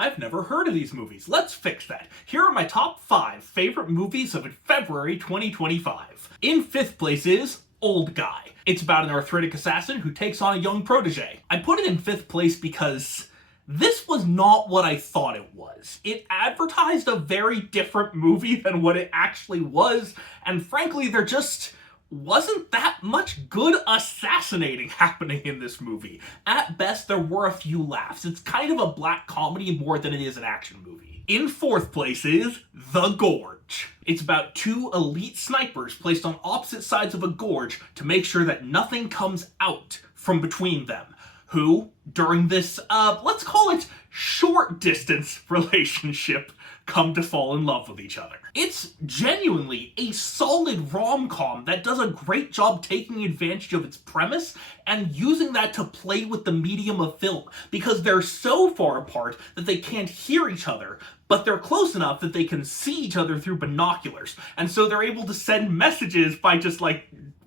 I've never heard of these movies. Let's fix that. Here are my top 5 favorite movies of February 2025. In 5th place is Old Guy. It's about an arthritic assassin who takes on a young protege. I put it in 5th place because this was not what I thought it was. It advertised a very different movie than what it actually was, and frankly, there just wasn't that much good assassinating happening in this movie. At best, there were a few laughs. It's kind of a black comedy more than it is an action movie. In 4th place is The Gorge. It's about 2 elite snipers placed on opposite sides of a gorge to make sure that nothing comes out from between them, who, during this, let's call it short distance relationship, come to fall in love with each other. It's genuinely a solid rom-com that does a great job taking advantage of its premise and using that to play with the medium of film, because they're so far apart that they can't hear each other, but they're close enough that they can see each other through binoculars, and so they're able to send messages by just,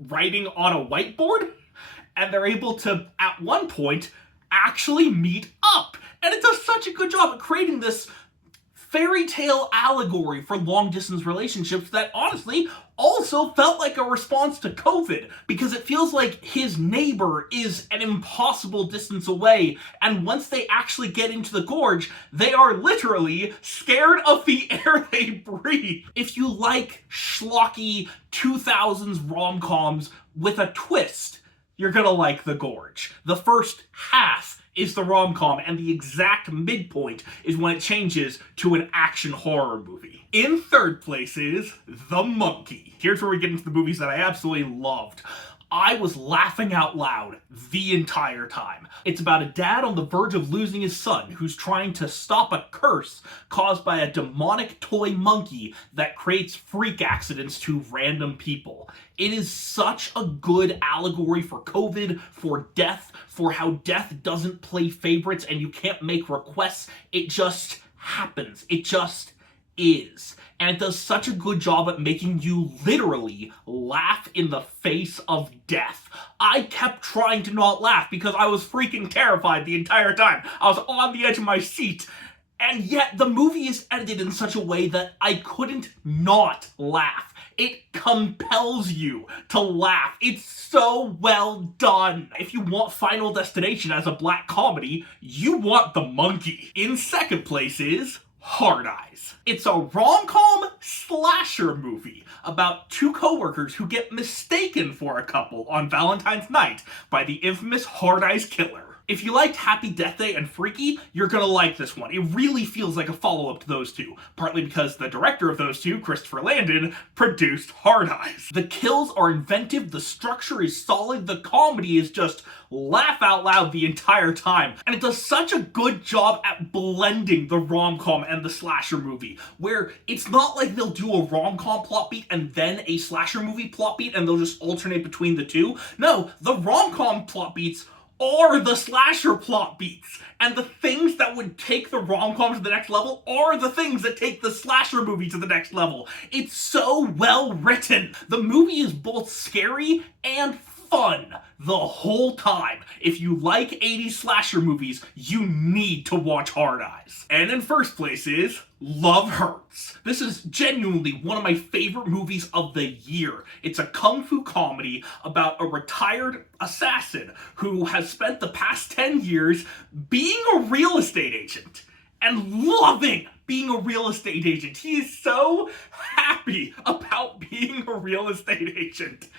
writing on a whiteboard, and they're able to, at one point, actually meet up. And it does such a good job at creating this fairy tale allegory for long-distance relationships that honestly also felt like a response to COVID, because it feels like his neighbor is an impossible distance away, and once they actually get into the gorge, they are literally scared of the air they breathe. If you like schlocky 2000s rom-coms with a twist, you're gonna like The Gorge. The first half is the rom-com, and the exact midpoint is when it changes to an action horror movie. In 3rd place is The Monkey. Here's where we get into the movies that I absolutely loved. I was laughing out loud the entire time. It's about a dad on the verge of losing his son who's trying to stop a curse caused by a demonic toy monkey that creates freak accidents to random people. It is such a good allegory for COVID, for death, for how death doesn't play favorites and you can't make requests. It just happens. It just is. And it does such a good job at making you literally laugh in the face of death. I kept trying to not laugh because I was freaking terrified the entire time. I was on the edge of my seat. And yet the movie is edited in such a way that I couldn't not laugh. It compels you to laugh. It's so well done. If you want Final Destination as a black comedy, you want The Monkey. In 2nd place is Hard Eyes. It's a rom-com slasher movie about 2 co-workers who get mistaken for a couple on Valentine's night by the infamous Hard Eyes killer. If you liked Happy Death Day and Freaky, you're gonna like this one. It really feels like a follow-up to those two, partly because the director of those two, Christopher Landon, produced Hard Eyes. The kills are inventive, the structure is solid, the comedy is just laugh out loud the entire time, and it does such a good job at blending the rom-com and the slasher movie, where it's not like they'll do a rom-com plot beat and then a slasher movie plot beat and they'll just alternate between the two. No, the rom-com plot beats are the slasher plot beats, and the things that would take the rom-com to the next level are the things that take the slasher movie to the next level. It's so well written. The movie is both scary and fun the whole time. If you like 80s slasher movies, you need to watch Hard Eyes. And in 1st place is Love Hurts. This is genuinely one of my favorite movies of the year. It's a kung fu comedy about a retired assassin who has spent the past 10 years being a real estate agent and loving being a real estate agent. He is so happy about being a real estate agent.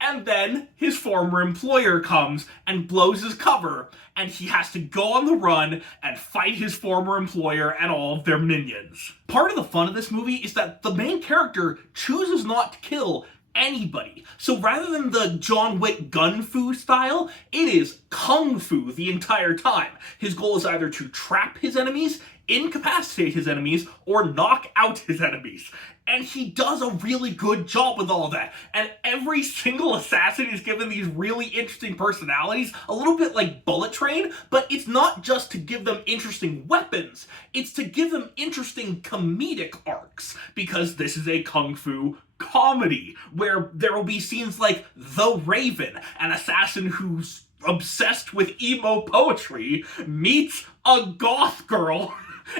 And then his former employer comes and blows his cover, and he has to go on the run and fight his former employer and all of their minions. Part of the fun of this movie is that the main character chooses not to kill anybody. So rather than the John Wick gun fu style, it is kung fu the entire time. His goal is either to trap his enemies, incapacitate his enemies, or knock out his enemies. And he does a really good job with all of that. And every single assassin is given these really interesting personalities, a little bit like Bullet Train, but it's not just to give them interesting weapons, it's to give them interesting comedic arcs, because this is a kung fu comedy, where there will be scenes like The Raven, an assassin who's obsessed with emo poetry, meets a goth girl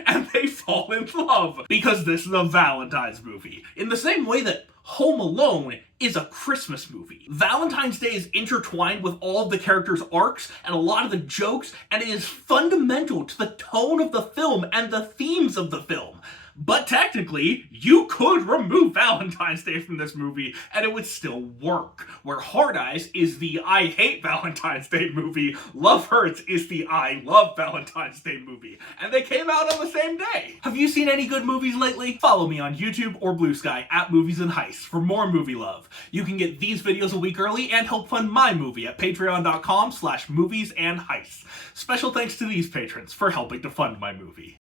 and they fall in love because this is a Valentine's movie. In the same way that Home Alone is a Christmas movie. Valentine's Day is intertwined with all of the characters' arcs and a lot of the jokes, and it is fundamental to the tone of the film and the themes of the film. But technically, you could remove Valentine's Day from this movie and it would still work. Where Hard Eyes is the I hate Valentine's Day movie, Love Hurts is the I love Valentine's Day movie. And they came out on the same day. Have you seen any good movies lately? Follow me on YouTube or Blue Sky at Movies and Heists for more movie love. You can get these videos a week early and help fund my movie at patreon.com/moviesandheists. Special thanks to these patrons for helping to fund my movie.